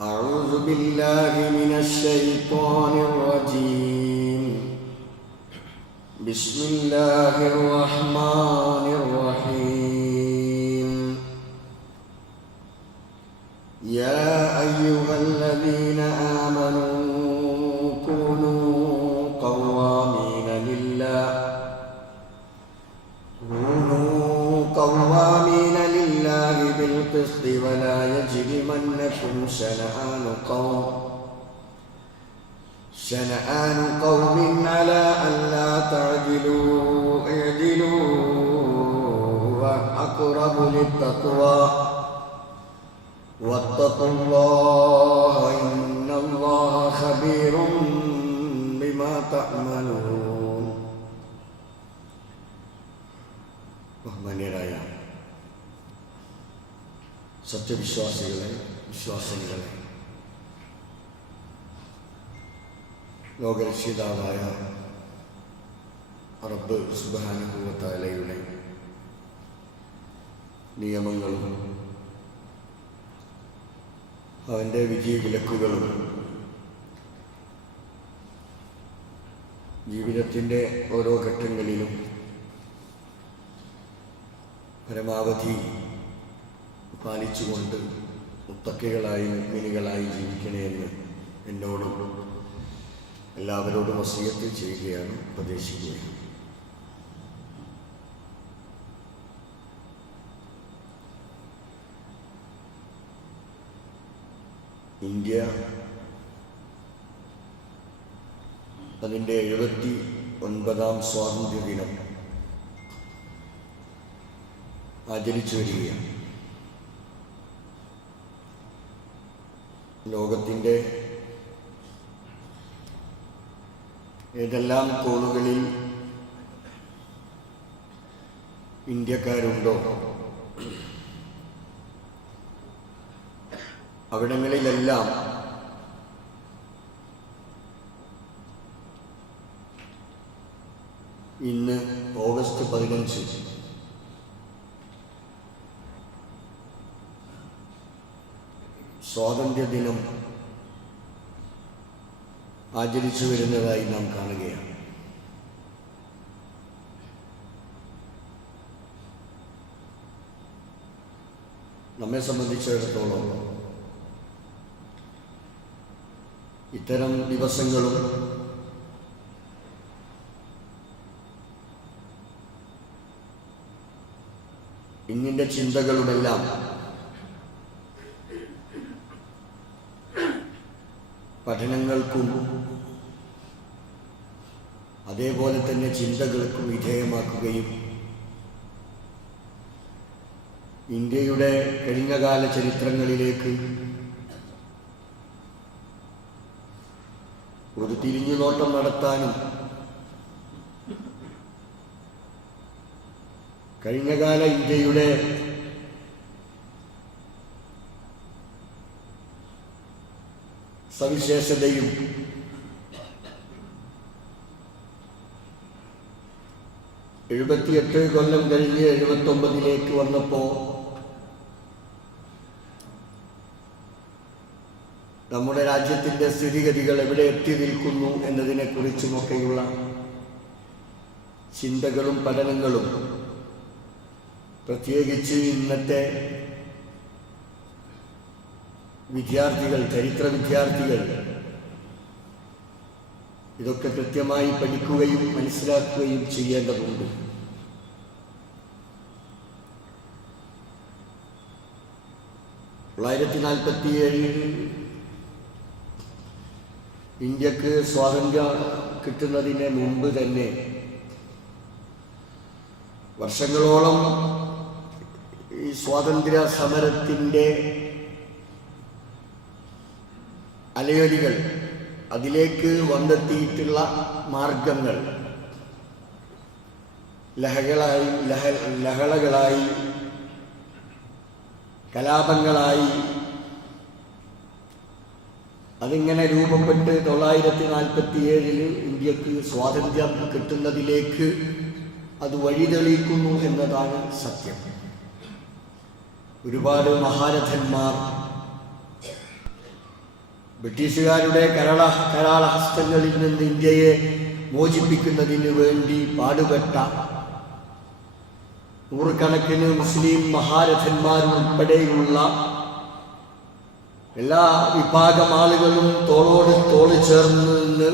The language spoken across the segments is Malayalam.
أعوذ بالله من الشيطان الرجيم. بسم الله الرحمن الرحيم. يا أيها الذين آمنوا كونوا قوامين لله بالقسط ولا يجرمنكم شنآن قوم على ألا تعدلوا اعدلوا هو أقرب للتقوى واتقوا الله إن الله خبير بما تعملون. ബഹുമാന്യരായ സത്യവിശ്വാസികളെ, വിശ്വാസിനികളെ, ലോകരക്ഷിതാവായ റബ്ബ് സുബ്ഹാനഹു വ തആലയുടെ നിയമങ്ങളും അവൻ്റെ വിധിവിലക്കുകളും ജീവിതത്തിൻ്റെ ഓരോ ഘട്ടങ്ങളിലും പരമാവധി പാലിച്ചുകൊണ്ട് മുത്തക്കികളായി മുഅ്മിനുകളായി ജീവിക്കണമെന്ന് എന്നോടും എല്ലാവരോടും വസിയത്ത് ചെയ്യുകയാണ്, ഉപദേശിക്കുകയാണ്. ഇന്ത്യ അതിൻ്റെ 79ാം സ്വാതന്ത്ര്യദിനം ആചരിച്ചു വരികയാണ്. ലോകത്തിൻ്റെ ഏതെല്ലാം കോണുകളിൽ ഇന്ത്യക്കാരുണ്ടോ അവിടങ്ങളിലെല്ലാം ഇന്ന് ഓഗസ്റ്റ് 15 സ്വാതന്ത്ര്യദിനം ആചരിച്ചു വരുന്നതായി നാം കാണുകയാണ്. നമ്മെ സംബന്ധിച്ചിടത്തോളം ഇത്തരം ദിവസങ്ങളും ഇന്നിൻ്റെ ചിന്തകളുമെല്ലാം പഠനങ്ങൾക്കും അതേപോലെ തന്നെ ചിന്തകൾക്കും വിധേയമാക്കുകയും ഇന്ത്യയുടെ കഴിഞ്ഞകാല ചരിത്രങ്ങളിലേക്ക് ഒരു തിരിഞ്ഞുനോട്ടം നടത്താനും കഴിഞ്ഞകാല ഇന്ത്യയുടെ സവിശേഷതയും എഴുപത്തിയെട്ട് കൊല്ലം കഴിഞ്ഞ് 79ലേക്ക് വന്നപ്പോൾ നമ്മുടെ രാജ്യത്തിൻ്റെ സ്ഥിതിഗതികൾ എവിടെ എത്തി നിൽക്കുന്നു എന്നതിനെക്കുറിച്ചുമൊക്കെയുള്ള ചിന്തകളും പഠനങ്ങളും പ്രത്യേകിച്ച് ഇന്നത്തെ വിദ്യാർത്ഥികൾ, ചരിത്ര വിദ്യാർത്ഥികൾ ഇതൊക്കെ കൃത്യമായി പഠിക്കുകയും മനസ്സിലാക്കുകയും ചെയ്യേണ്ടതുണ്ട്. ഇന്ത്യക്ക് സ്വാതന്ത്ര്യം കിട്ടുന്നതിന് മുമ്പ് തന്നെ വർഷങ്ങളോളം ഈ സ്വാതന്ത്ര്യ സമരത്തിൻ്റെ അലയൊലികൾ, അതിലേക്ക് വന്നെത്തിയിട്ടുള്ള മാർഗങ്ങൾ ലഹളകളായി, കലാപങ്ങളായി അതിങ്ങനെ രൂപപ്പെട്ട് 1947 ഇന്ത്യക്ക് സ്വാതന്ത്ര്യം കിട്ടുന്നതിലേക്ക് അത് വഴിതെളിയിക്കുന്നു എന്നതാണ് സത്യം. ഒരുപാട് മഹാരഥന്മാർ ബ്രിട്ടീഷുകാരുടെ കരാളഹസ്തങ്ങളിൽ നിന്ന് ഇന്ത്യയെ മോചിപ്പിക്കുന്നതിന് വേണ്ടി പാടുപെട്ട നൂറുകണക്കിന് മുസ്ലിം മഹാരഥന്മാരുൾപ്പെടെയുള്ള എല്ലാ വിഭാഗം ആളുകളും തോളോട് തോള് ചേർന്ന് നിന്ന്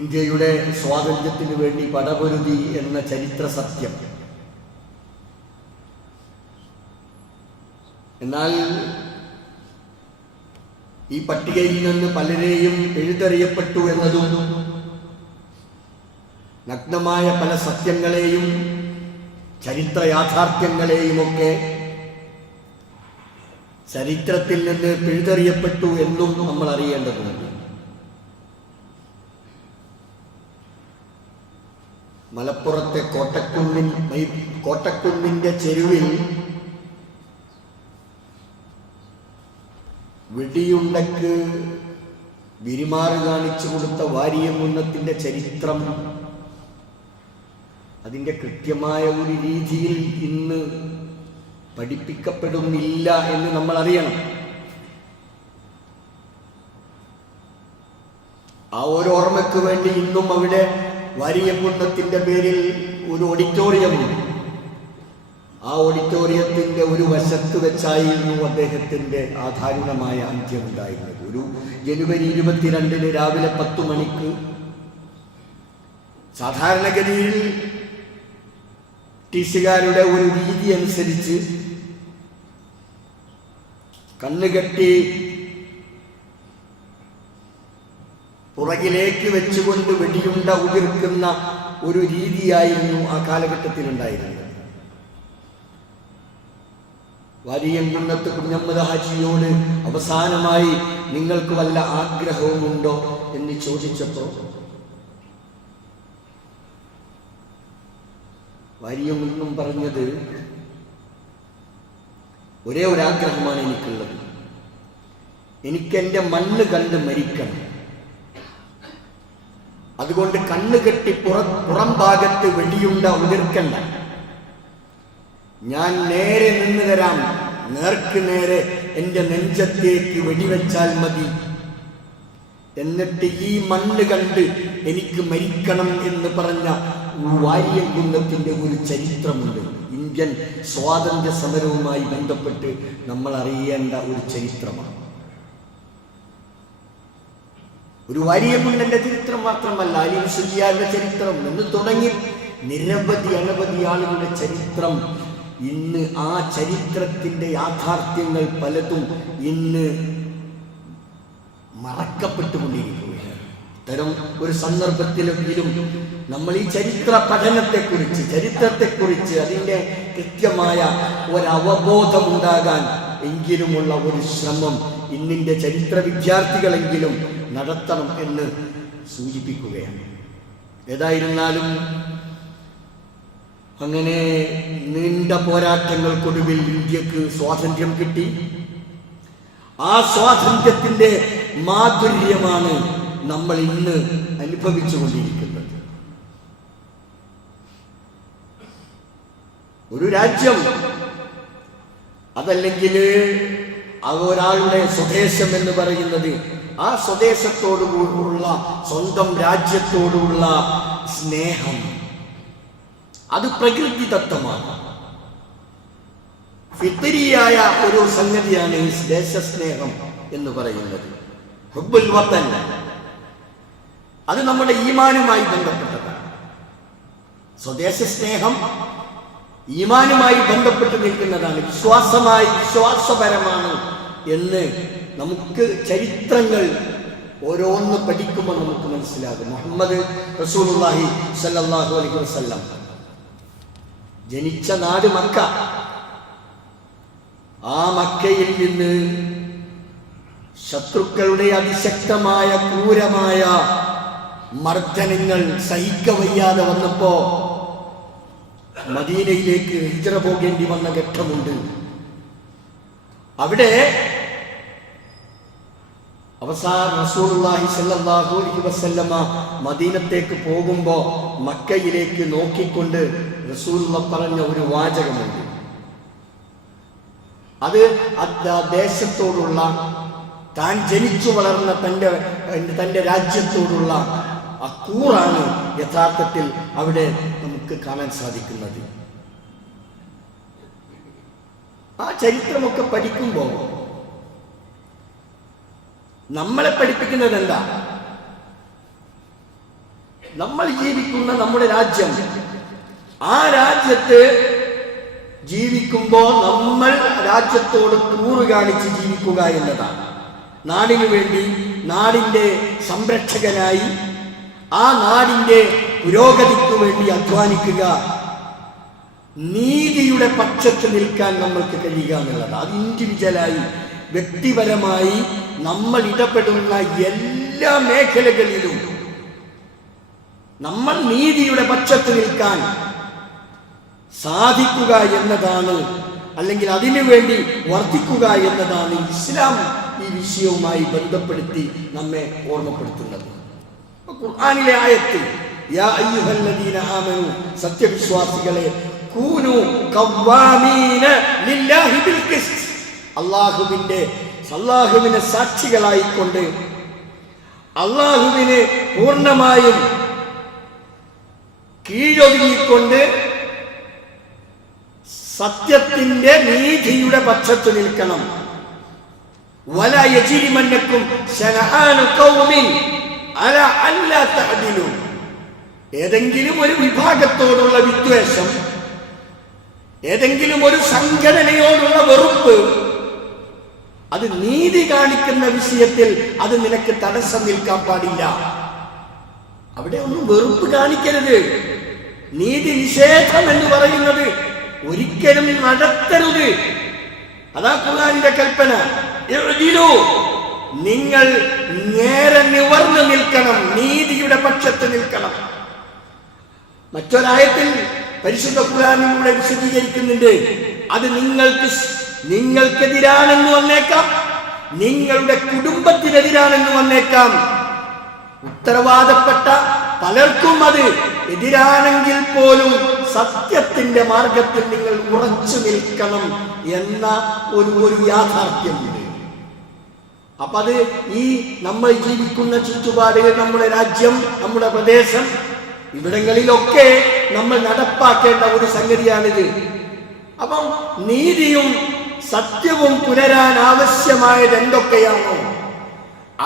ഇന്ത്യയുടെ സ്വാതന്ത്ര്യത്തിനു വേണ്ടി പടപൊരുതി എന്ന ചരിത്ര സത്യം. എന്നാൽ ഈ പട്ടികയിൽ നിന്ന് പലരെയും എഴുതെറിയപ്പെട്ടു എന്നതും നഗ്നമായ പല സത്യങ്ങളെയും ചരിത്ര യാഥാർത്ഥ്യങ്ങളെയുമൊക്കെ ചരിത്രത്തിൽ നിന്ന് പിഴുതെറിയപ്പെട്ടു എന്നും നമ്മൾ അറിയേണ്ടതുണ്ട്. മലപ്പുറത്തെ കോട്ടക്കുന്നിന്റെ ചെരുവിൽ വെടിയുണ്ടക്ക് വിരിമാറ് കാണിച്ചു കൊടുത്ത വാരിയംകുന്നത്തിന്റെ ചരിത്രം അതിൻ്റെ കൃത്യമായ ഒരു രീതിയിൽ ഇന്ന് പഠിപ്പിക്കപ്പെടുന്നില്ല എന്ന് നമ്മൾ അറിയണം. ആ ഒരു ഓർമ്മയ്ക്ക് വേണ്ടി ഇന്നും അവിടെ വാരിയംകുന്നത്തിന്റെ പേരിൽ ഒരു ഓഡിറ്റോറിയമുണ്ട്. ആ ഓഡിറ്റോറിയത്തിന്റെ ഒരു വശത്ത് വെച്ചായിരുന്നു അദ്ദേഹത്തിന്റെ ആധാരുണമായ അന്ത്യമുണ്ടായിരുന്നത്. ഒരു ജനുവരി 22 രാവിലെ 10 മണിക്ക് സാധാരണഗതിയിൽ ബ്രിട്ടീഷുകാരുടെ ഒരു രീതി അനുസരിച്ച് കണ്ണുകെട്ടി പുറകിലേക്ക് വെച്ചുകൊണ്ട് വെടിയുണ്ട ഉതിർക്കുന്ന ഒരു രീതിയായിരുന്നു ആ കാലഘട്ടത്തിൽ ഉണ്ടായിരുന്നത്. വാരിയംകുന്നത്ത് കുഞ്ഞമ്മദ് ഹാജിയോട് അവസാനമായി നിങ്ങൾക്ക് വല്ല ആഗ്രഹവുമുണ്ടോ എന്ന് ചോദിച്ചപ്പോൾ വാരിയംകുന്നം പറഞ്ഞത്, ഒരേ ഒരാഗ്രഹമാണ് എനിക്കുള്ളത്, എനിക്കെൻ്റെ മണ്ണ് കണ്ട് മരിക്കണം. അതുകൊണ്ട് കണ്ണ് കെട്ടി പുറം ഭാഗത്ത് വെടിയുണ്ട ഉതിർക്കണ്ട, ഞാൻ നേരെ നിന്ന് തരാം, നേർക്ക് നേരെ എൻ്റെ നെഞ്ചത്തേക്ക് വെടിവെച്ചാൽ മതി, എന്നിട്ട് ഈ മണ്ണ് കണ്ട് എനിക്ക് മരിക്കണം എന്ന് പറഞ്ഞ വാരിയംകുന്നത്തിന്റെ ഒരു ചരിത്രമുണ്ട്. ഇന്ത്യൻ സ്വാതന്ത്ര്യ സമരവുമായി ബന്ധപ്പെട്ട് നമ്മൾ അറിയേണ്ട ഒരു ചരിത്രമാണ്. ഒരു വാരിയംകുന്നന്റെ ചരിത്രം മാത്രമല്ല, അലി മുസ്ലിയാരുടെ ചരിത്രം എന്ന് തുടങ്ങി അനവധി ആളുകളുടെ ചരിത്രം. ഇന്ന് ആ ചരിത്രത്തിന്റെ യാഥാർത്ഥ്യങ്ങൾ പലതും ഇന്ന് മറക്കപ്പെട്ടുകൊണ്ടിരിക്കുകയാണ്. ഇത്തരം ഒരു സന്ദർഭത്തിലെങ്കിലും നമ്മൾ ഈ ചരിത്ര പഠനത്തെക്കുറിച്ച്, ചരിത്രത്തെക്കുറിച്ച് അതിൻ്റെ കൃത്യമായ ഒരവബോധമുണ്ടാകാൻ എങ്കിലുമുള്ള ഒരു ശ്രമം ഇന്നിൻ്റെ ചരിത്ര വിദ്യാർത്ഥികളെങ്കിലും നടത്തണം എന്ന് സൂചിപ്പിക്കുകയാണ്. ഏതായിരുന്നാലും അങ്ങനെ നീണ്ട പോരാട്ടങ്ങൾക്കൊടുവിൽ ഇന്ത്യക്ക് സ്വാതന്ത്ര്യം കിട്ടി. ആ സ്വാതന്ത്ര്യത്തിന്റെ മാധുര്യമാണ് നമ്മൾ ഇന്ന് അനുഭവിച്ചുകൊണ്ടിരിക്കുന്നത്. ഒരു രാജ്യം അതല്ലെങ്കിൽ ഒരാളുടെ സ്വദേശം എന്ന് പറയുന്നത് ആ സ്വദേശത്തോടുള്ള സ്വന്തം രാജ്യത്തോടുള്ള സ്നേഹം, അത് പ്രകൃതിദത്തമാണ്, ഫിത്രിയായ ഒരു സംഗതിയാണ് ദേശസ്നേഹം എന്ന് പറയുന്നത്. ഹുബ്ബുൽ വതൻ, അത് നമ്മുടെ ഈമാനുമായി ബന്ധപ്പെട്ടതാണ്. സ്വദേശ സ്നേഹം ഈമാനുമായി ബന്ധപ്പെട്ട് നിൽക്കുന്നതാണ്, വിശ്വാസപരമാണ് എന്ന് നമുക്ക് ചരിത്രങ്ങൾ ഓരോന്ന് പഠിക്കുമ്പോൾ നമുക്ക് മനസ്സിലാകും. മുഹമ്മദ് റസൂലുള്ളാഹി സ്വല്ലല്ലാഹു അലൈഹി വസല്ലം ജനിച്ച നാട് മക്ക. ആ മക്കയിൽ നിന്ന് ശത്രുക്കളുടെ അതിശക്തമായ ക്രൂരമായ മർദ്ദനങ്ങൾ സഹിക്കവയ്യാതെ വന്നപ്പോ മദീനയിലേക്ക് ഹിജ്റ പോകേണ്ടി വന്ന ഘട്ടമുണ്ട്. അവിടെ അവസാനം റസൂലുള്ളാഹി സ്വല്ലല്ലാഹു അലൈഹി വസല്ലമ മദീനത്തേക്ക് പോകുമ്പോ മക്കയിലേക്ക് നോക്കിക്കൊണ്ട് റസൂലുള്ളാഹി പറഞ്ഞ ഒരു വാചകമുണ്ട്. അത് ദേശത്തോടുള്ള താൻ ജനിച്ചു വളർന്ന തൻ്റെ രാജ്യത്തോടുള്ള ആ കൂറാണ് യഥാർത്ഥത്തിൽ അവിടെ നമുക്ക് കാണാൻ സാധിക്കുന്നത്. ആ ചരിത്രമൊക്കെ പഠിക്കുമ്പോൾ നമ്മളെ പഠിപ്പിക്കുന്നത് എന്താ? നമ്മൾ ജീവിക്കുന്ന നമ്മുടെ രാജ്യം, ആ രാജ്യത്ത് ജീവിക്കുമ്പോൾ നമ്മൾ രാജ്യത്തോട് കൂറ് കാണിച്ച് ജീവിക്കുക എന്നതാണ്. നാടിനു വേണ്ടി, നാടിൻ്റെ സംരക്ഷകനായി, ആ നാടിൻ്റെ പുരോഗതിക്കു വേണ്ടി അധ്വാനിക്കുക, നീതിയുടെ പക്ഷത്ത് നിൽക്കാൻ നമ്മൾക്ക് കഴിയുക എന്നുള്ളത്. അത് ഇൻഡിവിജ്വലായി, വ്യക്തിപരമായി നമ്മൾ ഇടപെടുന്ന എല്ലാ മേഖലകളിലും നമ്മൾ നീതിയുടെ പക്ഷത്ത് നിൽക്കാൻ സാധിക്കുക എന്നതാണ്, അല്ലെങ്കിൽ അതിനുവേണ്ടി വർദ്ധിക്കുക എന്നതാണ് ഇസ്ലാം ഈ വിഷയവുമായി ബന്ധപ്പെടുത്തി നമ്മെ ഓർമ്മപ്പെടുത്തുന്നത്. ഖുർആനിലെ ആയത്ത്, യാ അയ്യുഹല്ലദീന ആമനു, സത്യവിശ്വാസികളെ, കൂനു ഖവ്വാമീന ലില്ലാഹി ബിൽ ഖിസ്ത്, അല്ലാഹുവിനെ സാക്ഷികളായിക്കൊണ്ട്, അല്ലാഹുവിനെ പൂർണ്ണമായും കീഴൊതുങ്ങിക്കൊണ്ട് സത്യത്തിന്റെ നീതിയുടെ പക്ഷത്ത് നിൽക്കണം. വലാ യജ്രിമന്നക്കും ശനആനു ഖൗമിൻ അലാ അല്ലാ തഅദിലു, ഏതെങ്കിലും ഒരു വിഭാഗത്തോടുള്ള വിദ്വേഷം, ഏതെങ്കിലും ഒരു സംഘടനയോടുള്ള വെറുപ്പ്, അത് നീതി കാണിക്കുന്ന വിഷയത്തിൽ അത് നിനക്ക് തടസ്സം നിൽക്കാൻ പാടില്ല. അവിടെ ഒന്നും വെറുപ്പ് കാണിക്കരുത്. നീതി നിഷേധം എന്ന് പറയുന്നത് ഒരിക്കലും നടത്തരുത്. അതാ ഖുർആനിന്റെ കൽപ്പന. നിങ്ങൾ നേരെ നിവർന്നു നിൽക്കണം, നീതിയുടെ പക്ഷത്ത് നിൽക്കണം. മറ്റൊരായത്തിൽ പരിശുദ്ധ ഖുർആനിലൂടെ വിശദീകരിക്കുന്നുണ്ട്, അത് നിങ്ങൾക്കെതിരാണെന്ന് വന്നേക്കാം, നിങ്ങളുടെ കുടുംബത്തിനെതിരാണെന്ന് വന്നേക്കാം. ഉത്തരവാദപ്പെട്ട പലർക്കും അത് എതിരാണെങ്കിൽ പോലും സത്യത്തിന്റെ മാർഗത്തിൽ നിങ്ങൾ ഉറച്ചു നിൽക്കണം എന്ന ഒരു യാഥാർത്ഥ്യമുണ്ട്. അപ്പൊ അത് ഈ നമ്മൾ ജീവിക്കുന്ന ചുറ്റുപാടുകൾ, നമ്മുടെ രാജ്യം, നമ്മുടെ പ്രദേശം, ഇവിടങ്ങളിലൊക്കെ നമ്മൾ നടപ്പാക്കേണ്ട ഒരു സംഗതിയാണിത്. അപ്പം നീതിയും സത്യവും പുലരാൻ ആവശ്യമായത് എന്തൊക്കെയാണോ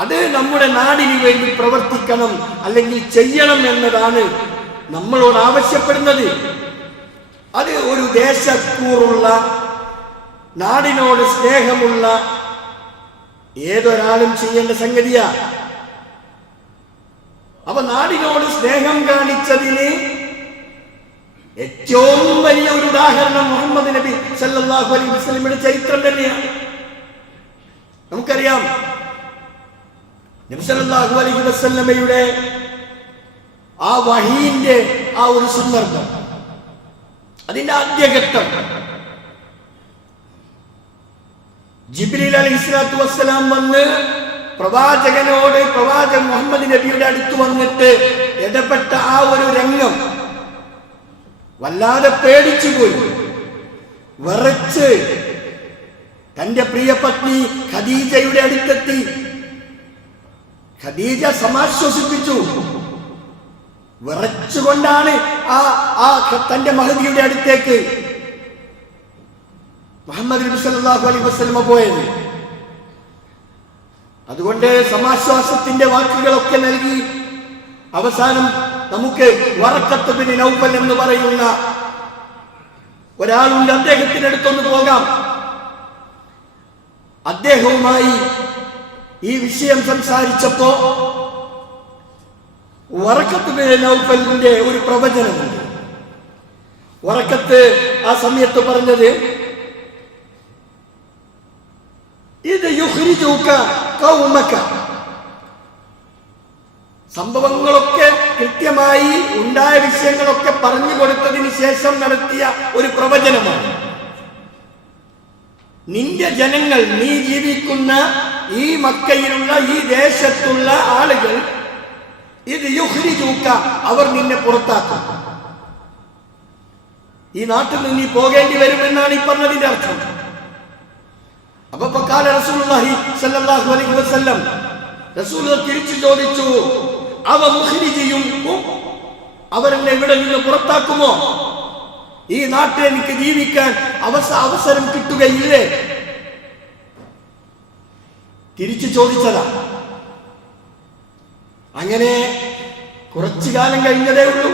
അത് നമ്മുടെ നാടിന് വേണ്ടി പ്രവർത്തിക്കണം, അല്ലെങ്കിൽ ചെയ്യണം എന്നതാണ് നമ്മളോട് ആവശ്യപ്പെടുന്നത്. അത് ഒരു ദേശക്കൂറുള്ള, നാടിനോട് സ്നേഹമുള്ള ഏതൊരാളും ചെയ്യേണ്ട സംഗതിയാ. അപ്പൊ നാടിനോട് സ്നേഹം കാണിച്ചതിന് ഏറ്റവും വലിയ ഒരു ഉദാഹരണം മുഹമ്മദ് നബി സല്ലല്ലാഹു അലൈഹി വസല്ലമയുടെ ചരിത്രം തന്നെയാണ്. നമുക്കറിയാം, നബി സല്ലല്ലാഹു അലൈഹി വസല്ലമയുടെ ആ വഹീന്റെ ആ ഒരു സന്ദർഭം, അതിന്റെ ആദ്യഘട്ടം, ജിബ്രീൽ അലൈഹിസ്സലാത്തു വസ്സലാം വന്ന് പ്രവാചകൻ മുഹമ്മദ് നബിയുടെ അടുത്ത് വന്നിട്ട് ഇടപെട്ട ആ ഒരു രംഗം വല്ലാതെ പേടിച്ചുപോയി, വിറച്ച് തന്റെ പ്രിയ പത്നി ഖദീജയുടെ അടുത്തെത്തി. ഖദീജ സമാശ്വസിപ്പിച്ചു. വിറച്ചുകൊണ്ടാണ് തന്റെ മഹദിയുടെ അടുത്തേക്ക് മുഹമ്മദ് നബി സല്ലല്ലാഹു അലൈഹി വസല്ലമ പോയത്. അതുകൊണ്ട് സമാശ്വാസത്തിന്റെ വാക്കുകളൊക്കെ നൽകി അവസാനം നമുക്ക് വറഖത്ത് ബിൻ നൗഫൽ എന്ന് പറയുന്ന ഒരാളുണ്ട്, അദ്ദേഹത്തിന്റെ അടുത്തൊന്ന് പോകാം. അദ്ദേഹവുമായി ഈ വിഷയം സംസാരിച്ചപ്പോ വറഖത്ത് ബിൻ നൗഫലിന്റെ ഒരു പ്രവചനമുണ്ട്. വറഖത്ത് ആ സമയത്ത് പറഞ്ഞത്, ഇത് യുഖ്രിജുക ഖൗമക, സംഭവങ്ങളൊക്കെ കൃത്യമായി ഉണ്ടായ വിഷയങ്ങളൊക്കെ പറഞ്ഞു കൊടുത്തതിന് ശേഷം നടത്തിയ ഒരു പ്രവചനമാണ്. നിന്റെ ജനങ്ങൾ, നീ ജീവിക്കുന്ന ഈ മക്കയിലുള്ള ഈ ദേശത്തുള്ള ആളുകൾ, ഇത് യുഖ്രിജുക, അവർ നിന്നെ പുറത്താക്കും, ഈ നാട്ടിൽ നിന്ന് നീ പോകേണ്ടി വരുമെന്നാണ് ഈ പറഞ്ഞതിന്റെ അർത്ഥം. അപ്പൊ അപ്പൊ കാല റസൂലുള്ളാഹി സ്വല്ലല്ലാഹു അലൈഹി വസല്ലം, റസൂൽ തിരിച്ചു ചോദിച്ചു, അവ മുഖ്രിജിയും, അവരെന്നെ ഇവിടെ നിന്ന് പുറത്താക്കുമോ? ഈ നാട്ടിൽ എനിക്ക് ജീവിക്കാൻ അവസരം കിട്ടുകയില്ലേ? തിരിച്ചു ചോദിച്ചതാ. അങ്ങനെ കുറച്ചു കാലം കഴിഞ്ഞതേ ഉള്ളൂ.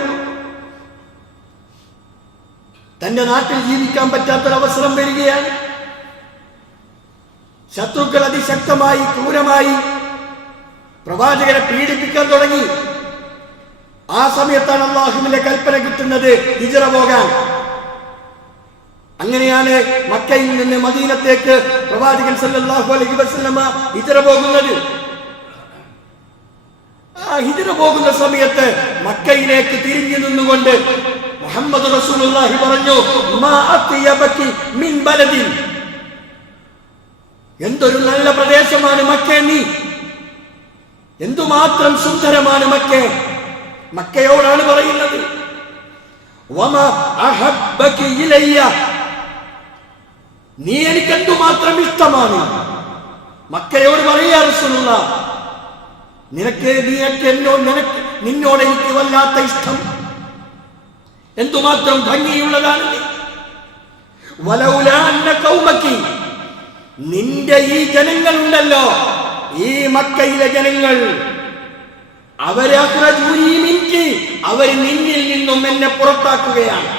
തന്റെ നാട്ടിൽ ജീവിക്കാൻ പറ്റാത്തൊരവസരം വരികയാണ്. ശത്രുക്കൾ അതിശക്തമായി ക്രൂരമായി പ്രവാചകരെ പീഡിപ്പിക്കാൻ തുടങ്ങി. ആ സമയത്താണ് അല്ലാഹുവിന്റെ കൽപ്പന കിട്ടുന്നത് ഹിജ്റ പോകാൻ. അങ്ങനെയാണ് മക്കയിൽ നിന്ന് മദീനത്തേക്ക് പ്രവാചകൻ സല്ലല്ലാഹു അലൈഹി വസല്ലമ ഹിജ്റ പോകുന്നത്. ആ ഹിജ്റ പോകുന്ന സമയത്ത് മക്കയിലേക്ക് തിരിഞ്ഞു നിന്നുകൊണ്ട് മുഹമ്മദ് റസൂലുള്ളാഹി പറഞ്ഞു, മാ അത്യബകി മിൻ ബലദിൻ, എന്തൊരു നല്ല പ്രദേശമാണ് മക്ക, നീ എന്തുമാത്രം സുന്ദരമാണ് മക്ക. മക്കയോടാണ് പറയുന്നത്. വമാ അഹബ്ബകി ഇലയ്യ, നീ എനിക്ക് എന്തുമാത്രം ഇഷ്ടമാണ്. മക്കയോട് പറയാ റസൂലുള്ളാഹ്, നിന്നോട് എനിക്ക് വല്ലാത്ത ഇഷ്ടം, എന്തുമാത്രം ഭംഗിയുള്ളതാണ് നീ. വലൗലാ അന്ന ഖൗമകി, നിന്റെ ഈ ജനങ്ങളുണ്ടല്ലോ, ഈ മക്കയിലെ ജനങ്ങൾ, അവർ നിന്നിൽ നിന്നും എന്നെ പുറത്താക്കുകയാണ്.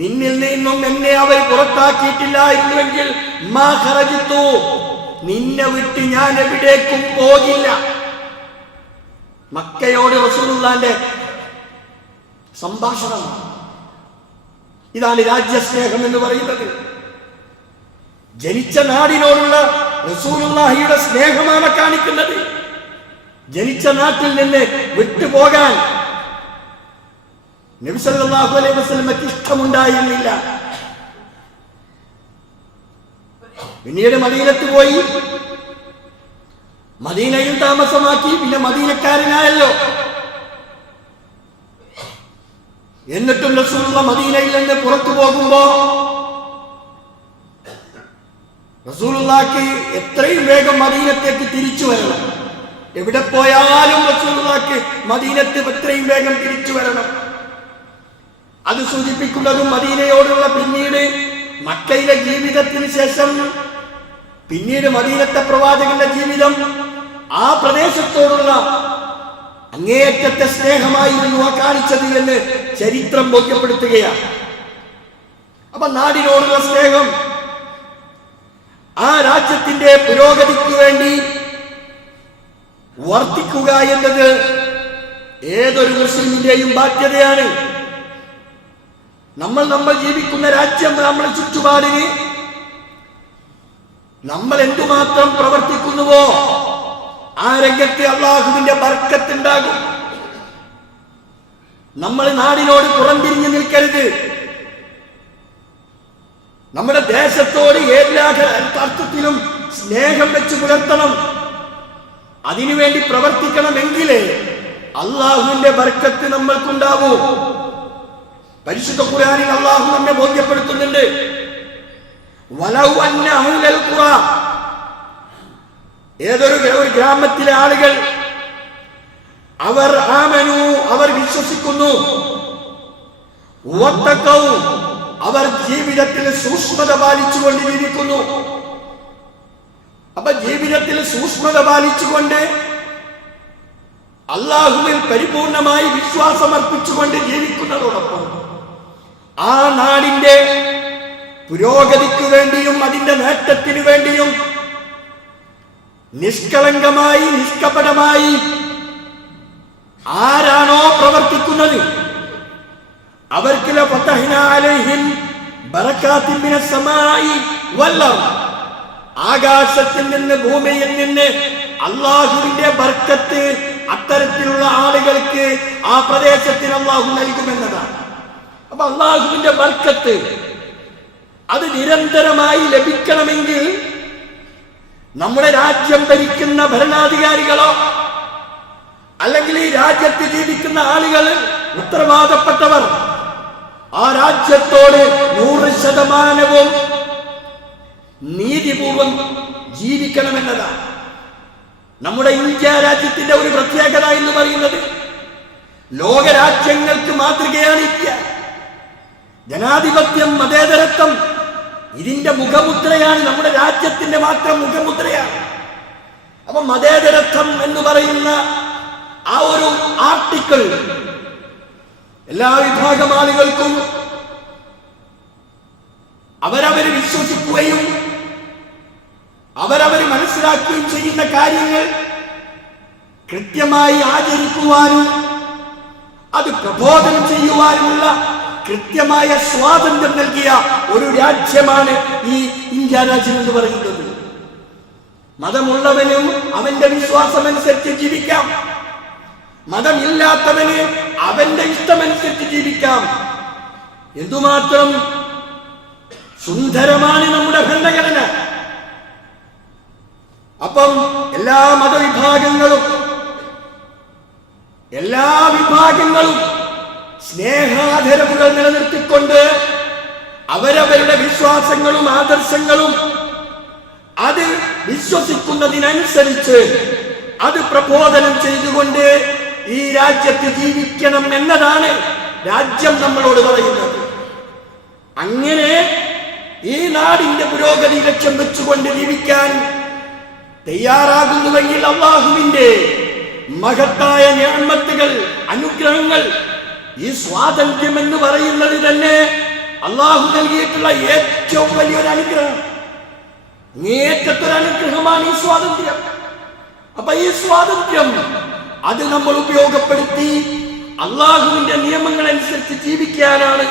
നിന്നിൽ നിന്നും എന്നെ അവർ പുറത്താക്കിയിട്ടില്ലായിരുന്നുവെങ്കിൽ മാ ഖറജ്തു, നിന്നെ വിട്ട് ഞാൻ എവിടേക്കും പോകില്ല. മക്കയോട് റസൂലുള്ളാഹിന്റെ സംഭാഷണമാണ്. ഇതാണ് രാജ്യസ്നേഹം എന്ന് പറയുന്നത്. ജനിച്ച നാടിനോടുള്ള റസൂലുള്ളാഹിയുടെ സ്നേഹമാണ് കാണിക്കുന്നത്. ജനിച്ച നാട്ടിൽ നിന്ന് വിട്ടുപോകാൻ നബി സല്ലല്ലാഹു അലൈഹി വസല്ലമയ്ക്ക് ഇഷ്ടമുണ്ടായിരുന്നില്ല. പിന്നീട് മദീനത്ത് പോയി, മദീനയിൽ താമസമാക്കി, പിന്നെ മദീനക്കാരനായല്ലോ. എന്നിട്ടും റസൂലുള്ള മദീനയിൽ നിന്ന് പുറത്തു പോകുമ്പോ റസൂലുള്ളാഹിക്ക് എത്രയും വേഗം മദീനത്തേക്ക് തിരിച്ചു വരണം. എവിടെ പോയാലും റസൂലുള്ളാഹിക്ക് മദീനത്ത് എത്രയും വേഗം തിരിച്ചു വരണം. അത് സൂചിപ്പിക്കുന്നതും മദീനയോടുള്ള പിന്നീട് മക്കയിലെ ജീവിതത്തിന് ശേഷം പിന്നീട് മദീനത്തെ പ്രവാചകന്റെ ജീവിതം, ആ പ്രദേശത്തോടുള്ള അങ്ങേയറ്റത്തെ സ്നേഹമായിരുന്നു ആ കാണിച്ചത് എന്ന് ചരിത്രം ബോധ്യപ്പെടുത്തുകയാണ്. അപ്പൊ നാടിനോടുള്ള സ്നേഹം, ആ രാജ്യത്തിന്റെ പുരോഗതിക്ക് വേണ്ടി വർദ്ധിക്കുക എന്നത് ഏതൊരു മുസ്ലിമിന്റെയും ബാധ്യതയാണ്. നമ്മൾ ജീവിക്കുന്ന രാജ്യം, നമ്മളെ ചുറ്റുപാടിന് നമ്മൾ എന്തുമാത്രം പ്രവർത്തിക്കുന്നുവോ ആ രംഗത്ത് അല്ലാഹുവിന്റെ ബർക്കത്ത് ഉണ്ടാകും. നമ്മൾ നാടിനോട് പുറംതിരിഞ്ഞു നിൽക്കരുത്. നമ്മുടെ ദേശത്തോട് എല്ലാ അർത്ഥത്തിലും സ്നേഹം വെച്ച് പുലർത്തണം. അതിനുവേണ്ടി പ്രവർത്തിക്കണമെങ്കിലേ അല്ലാഹുവിന്റെ ബർക്കത്ത് നമ്മൾക്കുണ്ടാവൂ. പരിശുദ്ധ ഖുർആനിൽ അല്ലാഹു നമ്മെ ബോധ്യപ്പെടുത്തുന്നുണ്ട്, വലൗ അന്ന അഹ്ലൽ ഖുറ, ഏതൊരു ഗ്രാമത്തിലെ ആളുകൾ, അവർ ആമനു, അവർ വിശ്വസിക്കുന്നു, വത്തഖൗ, അവർ ജീവിതത്തിൽ സൂക്ഷ്മത പാലിച്ചുകൊണ്ട് ജീവിക്കുന്നു. അപ്പൊ ജീവിതത്തിൽ സൂക്ഷ്മത പാലിച്ചുകൊണ്ട് അല്ലാഹുവിൽ പരിപൂർണമായി വിശ്വാസമർപ്പിച്ചുകൊണ്ട് ജീവിക്കുന്നതോടൊപ്പം ആ നാടിന്റെ പുരോഗതിക്കു വേണ്ടിയും അതിന്റെ നേട്ടത്തിനു വേണ്ടിയും നിഷ്കളങ്കമായി നിഷ്കപടമായി ആരാണോ പ്രവർത്തിക്കുന്നത് അവർക്ക് ലഫതഹ്നാ അലൈഹിം ബറകാത്തിൻ മിനസ് സമാഇ വൽ അർദ്, ആകാശത്തിൽ നിന്ന് ഭൂമിയിൽ നിന്ന് അല്ലാഹുവിന്റെ ബർക്കത്ത് അത്തരത്തിലുള്ള ആളുകൾക്ക് ആ പ്രദേശത്തിന് അല്ലാഹു നൽകുമെന്നതാണ്. അപ്പൊ അല്ലാഹുവിന്റെ ബർക്കത്ത് അത് നിരന്തരമായി ലഭിക്കണമെങ്കിൽ നമ്മുടെ രാജ്യം ഭരിക്കുന്ന ഭരണാധികാരികളോ അല്ലെങ്കിൽ ഈ രാജ്യത്ത് ജീവിക്കുന്ന ആളുകൾ, ഉത്തരവാദപ്പെട്ടവർ ആ രാജ്യത്തോട് 100% നീതിപൂർവം ജീവിക്കണമെന്നതാണ്. നമ്മുടെ ഇന്ത്യ രാജ്യത്തിന്റെ ഒരു പ്രത്യേകത എന്ന് പറയുന്നത് ലോകരാജ്യങ്ങൾക്ക് മാതൃകയാണ് ഇന്ത്യ. ജനാധിപത്യം, മതേതരത്വം ഇതിന്റെ മുഖമുദ്രയാണ്, നമ്മുടെ രാജ്യത്തിന്റെ മാത്രം മുഖമുദ്രയാണ്. അപ്പൊ മതേതരത്വം എന്ന് പറയുന്ന ആ ഒരു ആർട്ടിക്കിൾ എല്ലാ വിഭാഗം ആളുകൾക്കും അവരവര് വിശ്വസിക്കുകയും അവരവർ മനസ്സിലാക്കുകയും ചെയ്യുന്ന കാര്യങ്ങൾ കൃത്യമായി ആചരിക്കുവാനും അത് പ്രബോധനം ചെയ്യുവാനുമുള്ള കൃത്യമായ സ്വാതന്ത്ര്യം നൽകിയ ഒരു രാജ്യമാണ് ഈ ഇന്ത്യ രാജ്യം എന്ന് പറയുന്നത്. മതമുള്ളവനും അവന്റെ വിശ്വാസമനുസരിച്ച് ജീവിക്കാം, മതമില്ലാത്തവന് അവന്റെ ഇഷ്ടമനുസരിച്ച് ജീവിക്കാം. എന്തുമാത്രം സുന്ദരമാണ് നമ്മുടെ ഭരണഘടന. അപ്പം എല്ലാ മതവിഭാഗങ്ങളും സ്നേഹാദരവുകൾ നിലനിർത്തിക്കൊണ്ട് അവരവരുടെ വിശ്വാസങ്ങളും ആദർശങ്ങളും അത് വിശ്വസിക്കുന്നതിനനുസരിച്ച് അത് പ്രബോധനം ചെയ്തുകൊണ്ട് ഈ രാജ്യത്ത് ജീവിക്കണം എന്നതാണ് രാജ്യം നമ്മളോട് പറയുന്നത്. അങ്ങനെ ഈ നാടിന്റെ പുരോഗതി ലക്ഷ്യം വെച്ചുകൊണ്ട് ജീവിക്കാൻ തയ്യാറാകുന്നുവെങ്കിൽ അല്ലാഹുവിന്റെ മഹത്തായ നിഅമത്തുകൾ, അനുഗ്രഹങ്ങൾ, ഈ സ്വാതന്ത്ര്യം എന്ന് പറയുന്നത് തന്നെ അല്ലാഹു നൽകിയിട്ടുള്ള ഏറ്റവും വലിയൊരു അനുഗ്രഹം, അങ്ങേയറ്റത്തൊരു അനുഗ്രഹമാണ് ഈ സ്വാതന്ത്ര്യം. അപ്പൊ ഈ സ്വാതന്ത്ര്യം അത് നമ്മൾ ഉപയോഗപ്പെടുത്തി അല്ലാഹുവിന്റെ നിയമങ്ങൾ അനുസരിച്ച് ജീവിക്കാനാണ്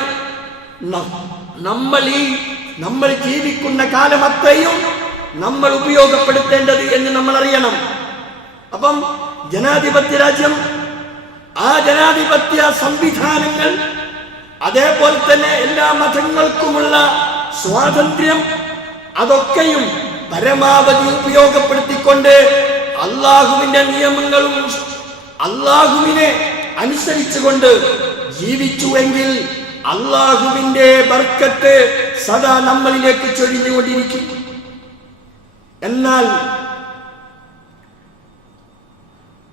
നമ്മൾ ജീവിക്കുന്ന കാലം അത്രയും നമ്മൾ ഉപയോഗപ്പെടുത്തേണ്ടത് എന്ന് നമ്മൾ അറിയണം. അപ്പം ജനാധിപത്യ രാജ്യം, ആ ജനാധിപത്യ സംവിധാനങ്ങൾ, അതേപോലെ തന്നെ എല്ലാ മതങ്ങൾക്കുമുള്ള സ്വാതന്ത്ര്യം, അതൊക്കെയും പരമാവധി ഉപയോഗപ്പെടുത്തിക്കൊണ്ട് അല്ലാഹുവിന്റെ നിയമങ്ങളും അല്ലാഹുവിനെ അനുസരിച്ചുകൊണ്ട് ജീവിച്ചുവെങ്കിൽ അല്ലാഹുവിന്റെ ബർക്കത്ത് സദാ നമ്മളിലേക്ക് ചൊരിഞ്ഞുകൊണ്ടിരിക്കും. എന്നാൽ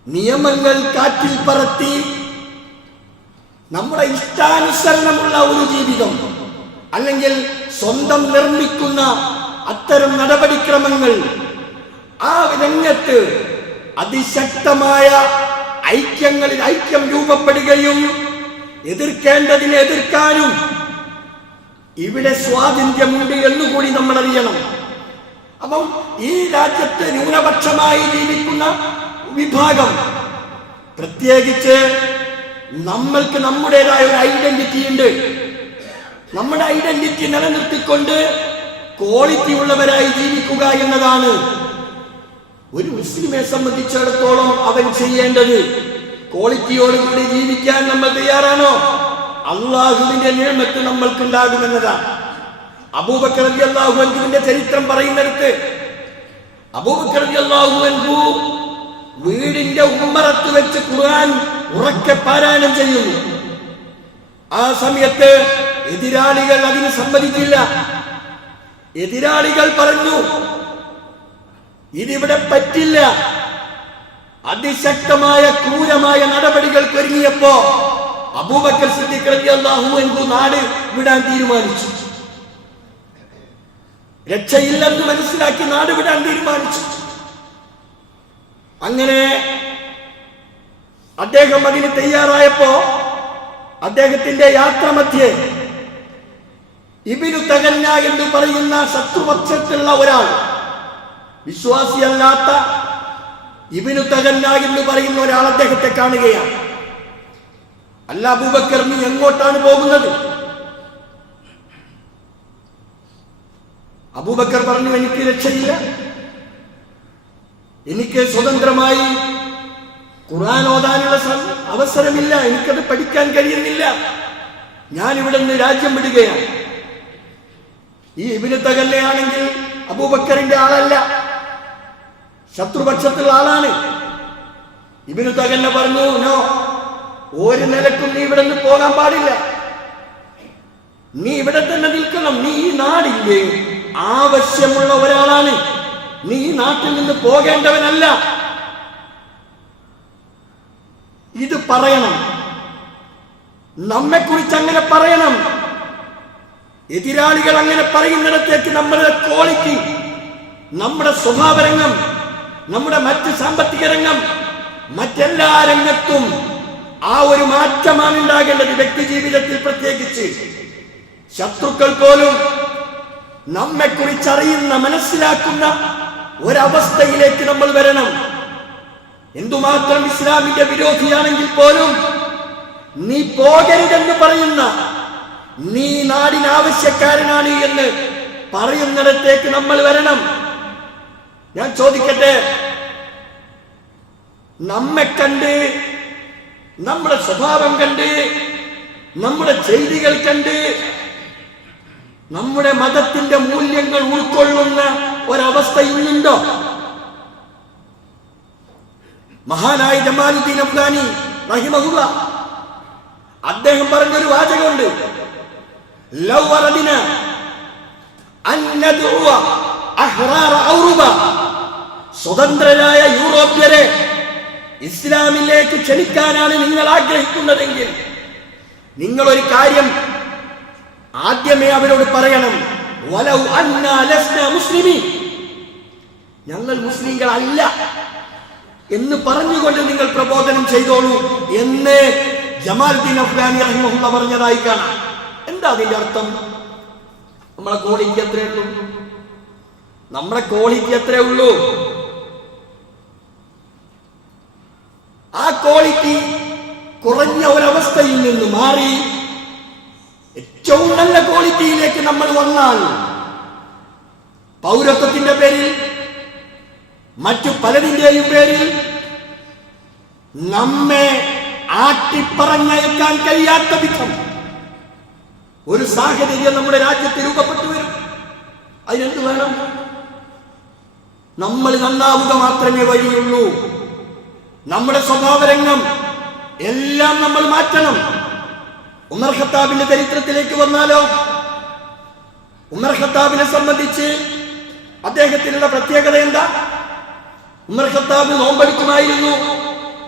നിയമങ്ങൾ കാറ്റിൽ പറത്തി നമ്മുടെ ഇഷ്ടാനുസരണമുള്ള ഒരു ജീവിതം, അല്ലെങ്കിൽ സ്വന്തം നിർമ്മിക്കുന്ന അത്തരം നടപടിക്രമങ്ങൾ, ആ രംഗത്ത് അതിശക്തമായ ഐക്യം രൂപപ്പെടുകയും എതിർക്കേണ്ടതിനെ എതിർക്കാനും ഇവിടെ സ്വാതന്ത്ര്യമുണ്ട് എന്നുകൂടി നമ്മൾ അറിയണം. അപ്പം ഈ രാജ്യത്ത് ന്യൂനപക്ഷമായി ജീവിക്കുന്ന വിഭാഗം, പ്രത്യേകിച്ച് നമ്മൾക്ക് നമ്മുടേതായ ഒരു ഐഡന്റിറ്റി ഉണ്ട്. നമ്മുടെ ഐഡന്റിറ്റി നിലനിർത്തിക്കൊണ്ട് ക്വാളിറ്റി ഉള്ളവരായി ജീവിക്കുക എന്നതാണ് ഒരു മുസ്ലിമെ സംബന്ധിച്ചിടത്തോളം അവൻ ചെയ്യേണ്ടത്. ക്വാളിറ്റിയോടുകൂടി ജീവിക്കാൻ നമ്മൾ തയ്യാറാണോ? അല്ലാഹുവിന്റെ നിഅമത്ത് നമ്മൾക്കുണ്ടാകുമെന്നതാണ്. അബൂബക്കർ റളിയല്ലാഹു അൻഹുവിന്റെ ചരിത്രം പറയുന്നിടത്ത് അബൂബക്കർ റളിയല്ലാഹു അൻഹു വീടിന്റെ ഉമ്മറത്ത് വെച്ച് ഖുർആൻ ഉറക്കെ പാരായണം ചെയ്യുന്നു. ആ സമയത്ത് എതിരാളികൾ അതിന് സമ്മതിച്ചില്ല. എതിരാളികൾ പറഞ്ഞു, ഇതിവിടെ പറ്റില്ല. അതിശക്തമായ ക്രൂരമായ നടപടികൾക്ക് ഒരുങ്ങിയപ്പോ അബൂബക്കർ സിദ്ദീഖ് റളിയല്ലാഹു അൻഹു നാട് വിടാൻ തീരുമാനിച്ചു. രക്ഷയില്ലെന്ന് മനസ്സിലാക്കി നാട് വിടാൻ തീരുമാനിച്ചു. അങ്ങനെ അദ്ദേഹം അതിന് തയ്യാറായപ്പോ അദ്ദേഹത്തിന്റെ യാത്രാമധ്യേ ഇബ്നു തഗന്ന എന്ന് പറയുന്ന ശത്രുപക്ഷത്തുള്ള ഒരാൾ, വിശ്വാസിയല്ലാത്ത ഇബ്നു തഗന്ന എന്ന് പറയുന്ന ഒരാൾ അദ്ദേഹത്തെ കാണുകയാണ്. അല്ല അബൂബക്കർ, നീ എങ്ങോട്ടാണ് പോകുന്നത്? അബൂബക്കർ പറഞ്ഞു, എനിക്ക് രക്ഷയില്ല, എനിക്ക് സ്വതന്ത്രമായി ഖുർആൻ ഓതാനുള്ള അവസരമില്ല, എനിക്കത് പഠിക്കാൻ കഴിയുന്നില്ല, ഞാൻ ഇവിടെ നിന്ന് രാജ്യം വിടുകയാണ്. ഈ ഇബ്നു തഗല്ലയാണെങ്കിൽ അബൂബക്കറിന്റെ ആളല്ല, ശത്രുപക്ഷത്തുള്ള ആളാണ്. ഇബ്നു തഗല്ല പറഞ്ഞു, നോ, ഒരു നിലക്കും നീ ഇവിടെ നിന്ന് പോകാൻ പാടില്ല, നീ ഇവിടെ തന്നെ നിൽക്കണം, നീ ഈ നാടില്ലേ ആവശ്യമുള്ള ഒരാളാണ്. നീ നാട്ടിൽ നിന്ന് പോകേണ്ടവനല്ല. ഇത് പറയണം, നമ്മെക്കുറിച്ച് അങ്ങനെ പറയണം. എതിരാളികൾ അങ്ങനെ പറയുന്നിടത്തേക്ക് നമ്മുടെ ക്വാളിറ്റി, നമ്മുടെ സ്വഭാവരംഗം, നമ്മുടെ മറ്റ് സാമ്പത്തിക രംഗം, മറ്റെല്ലാ രംഗത്തും ആ ഒരു മാറ്റമാണ് ഉണ്ടാകേണ്ടത്. വ്യക്തി ജീവിതത്തിൽ പ്രത്യേകിച്ച് ശത്രുക്കൾ പോലും നമ്മെക്കുറിച്ച് അറിയുന്ന, മനസ്സിലാക്കുന്ന ഒരവസ്ഥയിലേക്ക് നമ്മൾ വരണം. എന്തുമാത്രം ഇസ്ലാമിന്റെ വിരോധിയാണെങ്കിൽ പോലും നീ പോകരുതെന്ന് പറയുന്ന, നീ നാടിനാവശ്യക്കാരനാണ് എന്ന് പറയുന്നിടത്തേക്ക് നമ്മൾ വരണം. ഞാൻ ചോദിക്കട്ടെ, നമ്മെ കണ്ട്, നമ്മുടെ സ്വഭാവം കണ്ട്, നമ്മുടെ ചെയ്തികൾ കണ്ട്, നമ്മുടെ മതത്തിന്റെ മൂല്യങ്ങൾ ഉൾക്കൊള്ളുന്ന ഒരവസ്ഥ ഇന്നുണ്ടോ? മഹാനായ ജമാലുദ്ദീൻ അഫ്ഗാനി റഹിമഹുല്ലാ അദ്ദേഹം പറഞ്ഞൊരു വാചകമുണ്ട്, ലൗ വറദിന അൻ നദ്ഉവ അഹ്റാറ ഔറുബ, സ്വതന്ത്രരായ യൂറോപ്യരെ ഇസ്ലാമിലേക്ക് ക്ഷണിക്കാനാണ് നിങ്ങൾ ആഗ്രഹിക്കുന്നതെങ്കിൽ നിങ്ങൾ ഒരു കാര്യം ആദ്യമേ അവരോട് പറയണം, വലൗ അന്നാ ലസ്നാ മുസ്ലിമീൻ, ഞങ്ങൾ മുസ്ലിങ്ങളല്ല എന്ന് പറഞ്ഞുകൊണ്ട് നിങ്ങൾ പ്രബോധനം ചെയ്തോളൂ എന്ന് ജമാലുദ്ദീൻ അഫ്ഗാനി റഹിമഹുല്ലാ പറഞ്ഞതായി കാണാം. എന്താ അതിന്റെ അർത്ഥം? നമ്മളെ ക്വാളിറ്റി എത്രയേ ഉള്ളൂ? നമ്മുടെ ക്വാളിറ്റി എത്രയേ ഉള്ളൂ? ആ ക്വാളിറ്റി കുറഞ്ഞ ഒരവസ്ഥയിൽ നിന്ന് മാറി ഏറ്റവും നല്ല ക്വാളിറ്റിയിലേക്ക് നമ്മൾ വന്നാൽ, പൗരത്വത്തിന്റെ പേരിൽ, മറ്റു പലതിന്റെയും പേരിൽ നമ്മെ ആട്ടിപ്പറഞ്ഞയക്കാൻ കഴിയാത്ത വിധം ഒരു സാഹചര്യം നമ്മുടെ രാജ്യത്ത് രൂപപ്പെട്ടു വരും. അതിനെന്ത് വേണം? നമ്മൾ നന്നാവുക മാത്രമേ വഴിയുള്ളൂ. നമ്മുടെ സ്വഭാവരംഗം എല്ലാം നമ്മൾ മാറ്റണം. ഉമർ ഖത്താബിന്റെ ചരിത്രത്തിലേക്ക് വന്നാലോ, ഉമർ ഖത്താബിനെ സംബന്ധിച്ച് അദ്ദേഹത്തിനുള്ള പ്രത്യേകത എന്താ? ഉമർ ഖത്താബ് നോമ്പെടുക്കുമായിരുന്നു,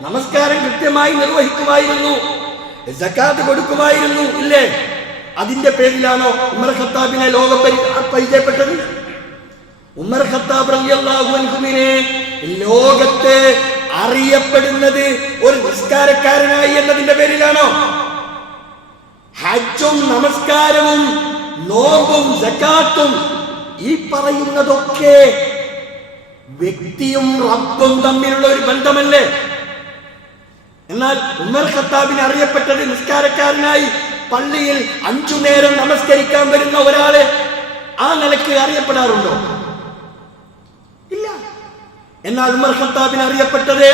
നമസ്കാരം കൃത്യമായി നിർവഹിക്കുമായിരുന്നു, സക്കാത്ത് കൊടുക്കുമായിരുന്നു, ഇല്ലേ? അതിന്റെ പേരിലാണോ ഉമർ ഖത്താബിനെ ലോകം പരിചയപ്പെട്ടത്? ഉമർ ഖത്താബ് റളിയല്ലാഹു അൻഹുവിനെ ലോകത്ത് അറിയപ്പെടുന്നത് ഒരു നിസ്കാരക്കാരനായി എന്നതിന്റെ പേരിലാണോ? ഹജ്ജും നമസ്കാരവും നോമ്പും സക്കാത്തും ഈ പറയുന്നതൊക്കെ വ്യക്തിയും റബ്ബും തമ്മിലുള്ള ഒരു ബന്ധമല്ലേ? എന്നാൽ ഉമർ ഖത്താബിനെ അറിയപ്പെട്ടത് നിസ്കാരക്കാരനായി, പള്ളിയിൽ 5 നേരം നമസ്കരിക്കാൻ വരുന്ന ഒരാളെ ആ നിലയ്ക്ക് അറിയപ്പെടാറുണ്ടോ? ഇല്ല. എന്നാൽ ഉമർ ഖത്താബിനെ അറിയപ്പെട്ടത്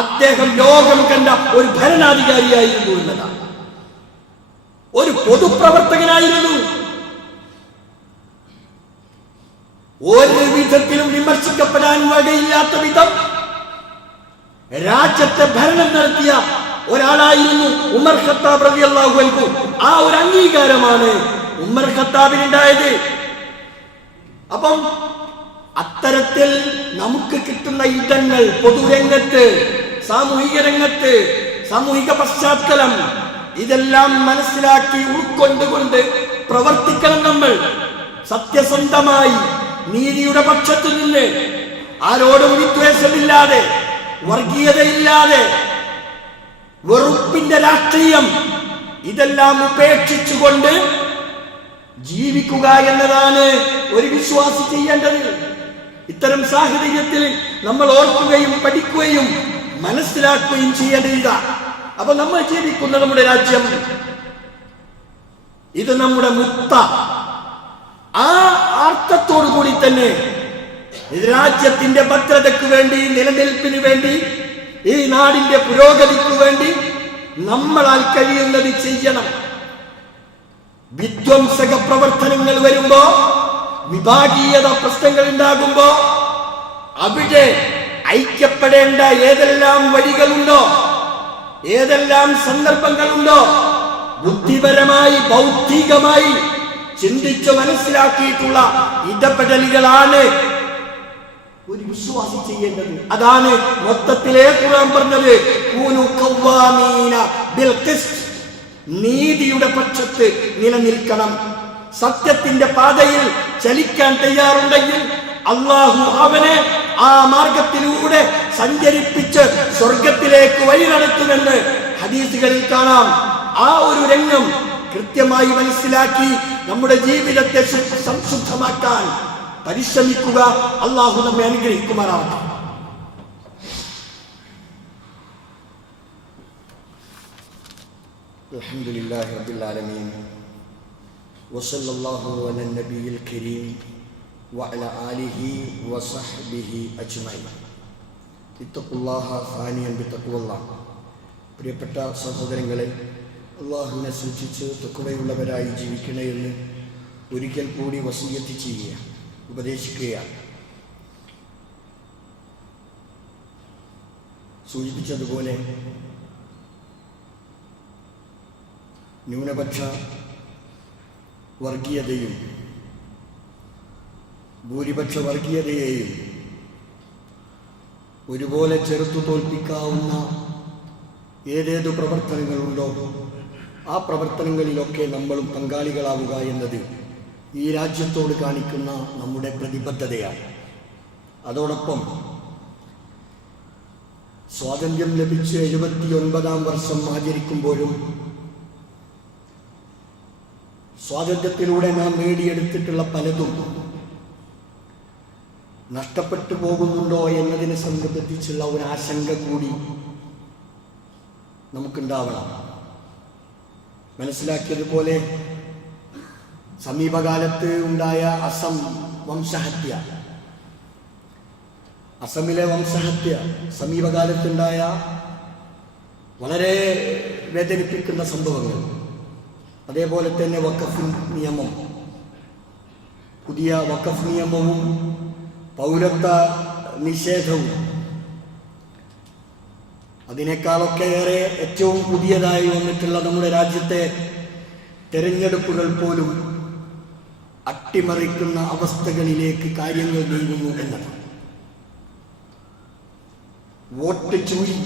അദ്ദേഹം ലോകം കണ്ട ഒരു ഭരണാധികാരിയായിരുന്നു എന്നതാണ്, ഒരു പൊതുപ്രവർത്തകനായിരുന്നു. ഒരു വിധത്തിലും വിമർശിക്കപ്പെടാൻ വകയില്ലാത്ത വിധം രാജ്യത്തെ ഭരണം നടത്തിയ ഒരാളായിരുന്നു ഉമർ ഖത്താബ് റളിയല്ലാഹു അൻഹു. ആ ഒരു അംഗീകാരമാണ് ഉമർ ഖത്താബിനുണ്ടായത്. അപ്പം അത്തരത്തിൽ നമുക്ക് കിട്ടുന്ന ഇടങ്ങൾ, പൊതുരംഗത്ത്, സാമൂഹിക രംഗത്ത്, സാമൂഹിക പശ്ചാത്തലം, ഇതെല്ലാം മനസ്സിലാക്കി ഉൾക്കൊണ്ടുകൊണ്ട് പ്രവർത്തിക്കണം. നമ്മൾ സത്യസന്ധമായി നീതിയുടെ പക്ഷത്തു നിന്ന്, ആരോടും വിദ്വേഷമില്ലാതെ, വർഗീയതയില്ലാതെ, വെറുപ്പിന്റെ രാഷ്ട്രീയം ഇതെല്ലാം ഉപേക്ഷിച്ചുകൊണ്ട് ജീവിക്കുക എന്നതാണ് ഒരു വിശ്വാസി ചെയ്യേണ്ടത്. ഇത്തരം സാഹചര്യത്തിൽ നമ്മൾ ഓർക്കുകയും പഠിക്കുകയും മനസ്സിലാക്കുകയും ചെയ്യേണ്ടത്. അപ്പൊ നമ്മൾ ജീവിക്കുന്ന നമ്മുടെ രാജ്യം, ഇത് നമ്മുടെ മുക്ത. ആ അർത്ഥത്തോടു കൂടി തന്നെ രാജ്യത്തിന്റെ ഭദ്രതയ്ക്ക് വേണ്ടി, നിലനിൽപ്പിന് വേണ്ടി, ഈ നാടിന്റെ പുരോഗതിക്ക് വേണ്ടി നമ്മളാൽ കഴിയുന്നത് ചെയ്യണം. വിധ്വംസക പ്രവർത്തനങ്ങൾ വരുമ്പോ, വിഭാഗീയത പ്രശ്നങ്ങൾ ഉണ്ടാകുമ്പോ, അവിടെ ഐക്യപ്പെടേണ്ട ഏതെല്ലാം വഴികളുണ്ടോ, ഏതെല്ലാം സന്ദർഭങ്ങളുണ്ടോ, ബുദ്ധിപരമായി, ബൗദ്ധികമായി, ചിന്തിച്ച് മനസ്സിലാക്കിയിട്ടുള്ള ഇടപെടലുകളാണ് ഒരു വിശ്വാസി ചെയ്യേണ്ടത്. അതാണ് മൊത്തത്തിലെ ഖുർആൻ പറഞ്ഞത്, കൂനു ഖവ്വാമീന ബിൽ ഖിസ്ത്, നീതിയുടെ പക്ഷത്ത് നിലനിൽക്കണം. സത്യത്തിന്റെ പാതയിൽ ചലിക്കാൻ തയ്യാറുണ്ടെങ്കിൽ അള്ളാഹു അവനെ ആ മാർഗത്തിലൂടെ സഞ്ചരിപ്പിച്ച് സ്വർഗത്തിലേക്ക് വഴി നടത്തുമെന്ന് ഹദീസുകളിൽ കാണാം. ആ ഒരു രംഗം കൃത്യമായി മനസ്സിലാക്കി നമ്മുടെ ജീവിതത്തെ സംശുദ്ധമാക്കാൻ പരിശ്രമിക്കുക. അള്ളാഹു നമ്മെ അനുഗ്രഹിക്കുമാറാവട്ടെ. അൽഹംദുലില്ലാഹി റബ്ബിൽ ആലമീൻ വസല്ലല്ലാഹു അലാ നബിയിൽ കരീം വഅലാ ആലിഹി വസഹ്ബിഹി അജ്മഈൻ. ഇത്തഖുല്ലാഹ ഫാനിയൻ ബിത്തഖ്വല്ലാഹ്. പ്രിയപ്പെട്ട സഹോദരങ്ങളെ, അള്ളാഹുവിനെ സൂക്ഷിച്ച് തഖ്വയുള്ളവരായി ജീവിക്കണേ എന്ന് ഒരിക്കൽ കൂടി വസിയത്ത് ചെയ്യുക, ഉപദേശിക്കുകയാണ്. സൂചിപ്പിച്ചതുപോലെ ന്യൂനപക്ഷ വർഗീയതയും ഭൂരിപക്ഷ വർഗീയതയെയും ഒരുപോലെ ചെറുത്തു തോൽപ്പിക്കാവുന്ന ഏതേതു പ്രവർത്തനങ്ങളുണ്ടോ ആ പ്രവർത്തനങ്ങളിലൊക്കെ നമ്മളും പങ്കാളികളാവുക എന്നത് ഈ രാജ്യത്തോട് കാണിക്കുന്ന നമ്മുടെ പ്രതിബദ്ധതയാണ്. അതോടൊപ്പം സ്വാതന്ത്ര്യം ലഭിച്ച് 79-ാം വർഷം ആചരിക്കുമ്പോഴും സ്വാതന്ത്ര്യത്തിലൂടെ നാം നേടിയെടുത്തിട്ടുള്ള പലതും നഷ്ടപ്പെട്ടു പോകുന്നുണ്ടോ എന്നതിനെ സംബന്ധിച്ചുള്ള ഒരു ആശങ്ക കൂടി നമുക്കുണ്ടാവണം. മനസ്സിലാക്കിയതുപോലെ സമീപകാലത്ത് ഉണ്ടായ അസം വംശഹത്യ, അസമിലെ വംശഹത്യ സമീപകാലത്തുണ്ടായ വളരെ വേദനിപ്പിക്കുന്ന സംഭവങ്ങൾ, അതേപോലെ തന്നെ വഖഫ് നിയമം, പുതിയ വഖഫ് നിയമവും പൗരത്വ നിഷേധവും, അതിനേക്കാളൊക്കെ ഏറെ ഏറ്റവും പുതിയതായി വന്നിട്ടുള്ള നമ്മുടെ രാജ്യത്തെ തെരഞ്ഞെടുപ്പുകൾ പോലും അട്ടിമറിക്കുന്ന അവസ്ഥകളിലേക്ക് കാര്യങ്ങൾ നീങ്ങുന്നു എന്നത്. വോട്ട് ചൂരി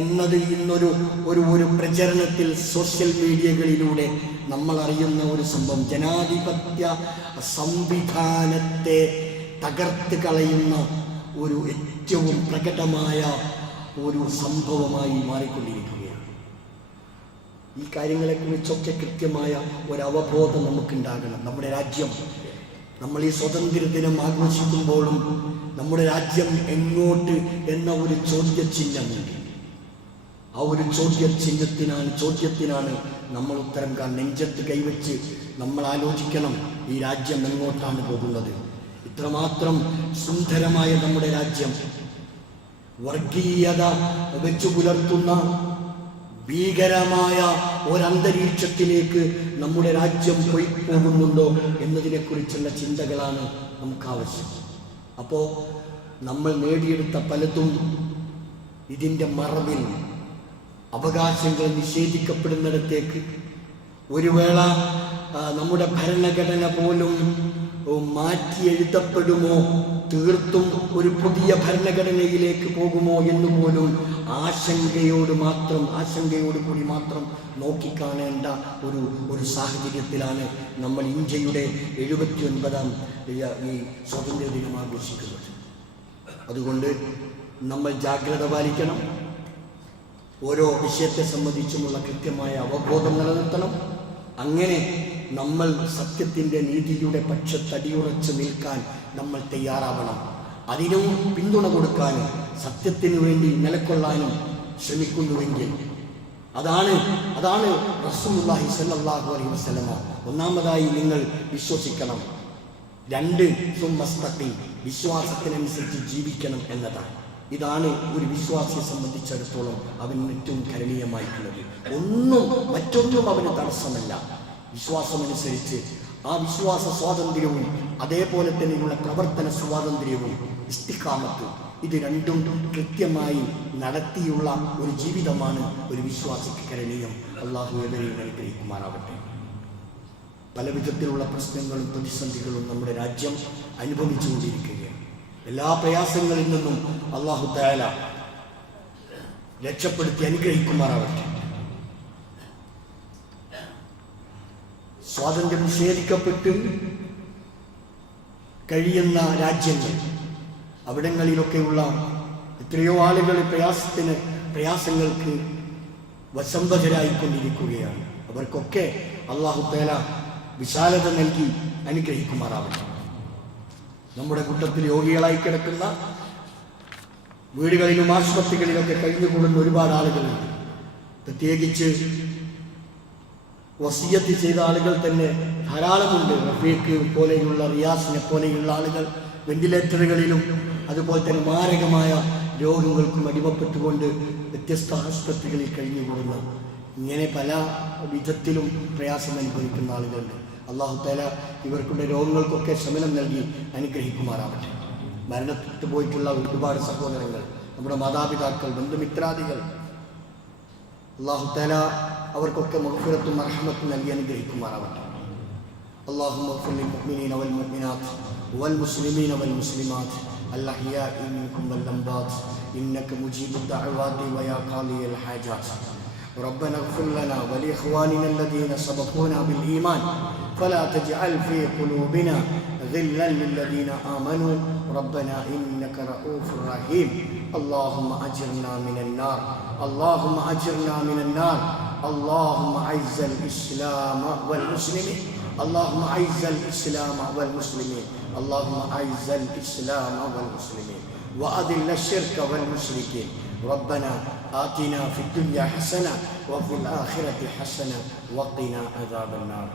എന്നത് ഇന്നൊരു ഒരു പ്രചരണത്തിൽ സോഷ്യൽ മീഡിയകളിലൂടെ നമ്മൾ അറിയുന്ന ഒരു സംഭവം, ജനാധിപത്യ സംവിധാനത്തെ തകർത്ത് കളയുന്ന ഒരു ഏറ്റവും പ്രകടമായ ഒരു സംഭവമായി മാറിക്കൊണ്ടിരിക്കുകയാണ്. ഈ കാര്യങ്ങളെക്കുറിച്ചൊക്കെ കൃത്യമായ ഒരവബോധം നമുക്കുണ്ടാകണം. നമ്മുടെ രാജ്യം, നമ്മൾ ഈ സ്വാതന്ത്ര്യദിനം ആഘോഷിക്കുമ്പോഴും നമ്മുടെ രാജ്യം എങ്ങോട്ട് എന്ന ഒരു ചോദ്യചിഹ്നമുണ്ട്. ആ ഒരു ചോദ്യത്തിനാണ് നമ്മൾ ഉത്തരം കാണുന്നത്. നെഞ്ചത്ത് കൈവച്ച് നമ്മൾ ആലോചിക്കണം, ഈ രാജ്യം എങ്ങോട്ടാണ് പോകുന്നത്. ഇത്രമാത്രം സുന്ദരമായ നമ്മുടെ രാജ്യം വർഗീയത വെച്ചു പുലർത്തുന്ന ഭീകരമായ ഒരന്തരീക്ഷത്തിലേക്ക് നമ്മുടെ രാജ്യം പോയി പോകുന്നുണ്ടോ എന്നതിനെക്കുറിച്ചുള്ള ചിന്തകളാണ് നമുക്ക് ആവശ്യം. അപ്പോൾ നമ്മൾ നേടിയെടുത്ത പലതും ഇതിൻ്റെ മറവിൽ അവകാശങ്ങൾ നിഷേധിക്കപ്പെടുന്നിടത്തേക്ക് ഒരു വേള നമ്മുടെ ഭരണഘടന പോലും മാറ്റി എഴുതപ്പെടുമോ, തീർത്തും ഒരു പുതിയ ഭരണഘടനയിലേക്ക് പോകുമോ എന്ന് പോലും ആശങ്കയോട് കൂടി മാത്രം നോക്കിക്കാണേണ്ട ഒരു സാഹചര്യത്തിലാണ് നമ്മൾ ഇന്ത്യയുടെ 79-ാം ഈ സ്വാതന്ത്ര്യ ദിനം ആഘോഷിക്കുന്നത്. അതുകൊണ്ട് നമ്മൾ ജാഗ്രത പാലിക്കണം. ഓരോ വിഷയത്തെ സംബന്ധിച്ചുമുള്ള കൃത്യമായ അവബോധം നിലനിർത്തണം. അങ്ങനെ നമ്മൾ സത്യത്തിൻ്റെ നീതിയുടെ പക്ഷത്തടിയുറച്ച് നിൽക്കാൻ നമ്മൾ തയ്യാറാവണം. അതിനും പിന്തുണ കൊടുക്കാനും സത്യത്തിനു വേണ്ടി നിലകൊള്ളാനും ശ്രമിക്കുന്നുവെങ്കിൽ അതാണ് റസൂലുള്ളാഹി സ്വല്ലല്ലാഹു അലൈഹി വസല്ലം ഒന്നാമതായി നിങ്ങൾ വിശ്വസിക്കണം. 2 സുമ്മസ്തഖീം, വിശ്വാസത്തിനനുസരിച്ച് ജീവിക്കണം എന്നതാണ്. ഇതാണ് ഒരു വിശ്വാസിയെ സംബന്ധിച്ചിടത്തോളം അവന് ഏറ്റവും കരണീയമായിട്ടുള്ളത്. മറ്റൊന്നും അവന് തടസ്സമല്ല. വിശ്വാസമനുസരിച്ച് ആ വിശ്വാസ സ്വാതന്ത്ര്യവും അതേപോലെ തന്നെയുള്ള പ്രവർത്തന സ്വാതന്ത്ര്യവും ഇസ്തിഖാമത്തും, ഇത് രണ്ടും കൃത്യമായി നടത്തിയുള്ള ഒരു ജീവിതമാണ് ഒരു വിശ്വാസിക്ക് കരണീയം. അല്ലാഹു ഏവരെയും അനുഗ്രഹിക്കുമാറാവട്ടെ. പല വിധത്തിലുള്ള പ്രശ്നങ്ങളും പ്രതിസന്ധികളും നമ്മുടെ രാജ്യം അനുഭവിച്ചുകൊണ്ടിരിക്കുകയാണ്. എല്ലാ പ്രയാസങ്ങളിൽ നിന്നും അല്ലാഹു തആല രക്ഷപ്പെടുത്തി അനുഗ്രഹിക്കുമാറാവട്ടെ. സ്വാതന്ത്ര്യം നിഷേധിക്കപ്പെട്ട് കഴിയുന്ന രാജ്യങ്ങൾ, അവിടങ്ങളിലൊക്കെയുള്ള എത്രയോ ആളുകൾ പ്രയാസങ്ങൾക്ക് വശംവദരായിക്കൊണ്ടിരിക്കുകയാണ്. അവർക്കൊക്കെ അല്ലാഹു തആല വിശാലത നൽകി അനുഗ്രഹിക്കുമാറാവട്ടെ. നമ്മുടെ കൂട്ടത്തിൽ രോഗികളായി കിടക്കുന്ന, വീടുകളിലും ആശുപത്രികളിലൊക്കെ കഴിഞ്ഞുകൂടുന്ന ഒരുപാട് ആളുകളുണ്ട്. പ്രത്യേകിച്ച് വസിയത്ത് ചെയ്ത ആളുകൾ തന്നെ ധാരാളമുണ്ട്. റഫീഖ് പോലെയുള്ള, റിയാസിനെ പോലെയുള്ള ആളുകൾ വെന്റിലേറ്ററുകളിലും അതുപോലെ തന്നെ മാരകമായ രോഗങ്ങൾക്കും അടിമപ്പെട്ടുകൊണ്ട് വ്യത്യസ്ത ആശുപത്രികളിൽ കഴിഞ്ഞുകൂടുന്ന, ഇങ്ങനെ പല വിധത്തിലും പ്രയാസം അനുഭവിക്കുന്ന ആളുകളുണ്ട്. അല്ലാഹു തആല ഇവർക്കുള്ള രോഗങ്ങൾക്കൊക്കെ ശമനം നൽകി അനുഗ്രഹിക്കുമാറാവട്ടെ. മരണപ്പെട്ടു പോയിട്ടുള്ള ഒരുപാട് സഹോദരങ്ങൾ, നമ്മുടെ മാതാപിതാക്കൾ, ബന്ധുമിത്രാദികൾ, അല്ലാഹു തആല അവർക്കൊക്കെ മഗ്ഫിറത്തും റഹ്മത്തും നൽകി അനുഗ്രഹിക്കുമാറാവട്ടെ. اللهم اغفر للمؤمنين والمؤمنات والمسلمين والمسلمات الأحياء منكم والأموات إنك مجيب الدعوات ويا قاضي الحاجات. ربنا اغفر لنا ولإخواننا الذين سبقونا بالإيمان فلا تجعل في قلوبنا غلا للذين آمنوا ربنا إنك رؤوف رحيم. اللهم أجرنا من النار، اللهم أجرنا من النار. اللهم أعز الإسلام والمسلمين، اللهم أعز الإسلام والمسلمين، اللهم أعز الإسلام والمسلمين وأذل الشرك والمشركين. ربنا آتنا في الدنيا حسنة وفي الآخرة حسنة وقنا عذاب النار.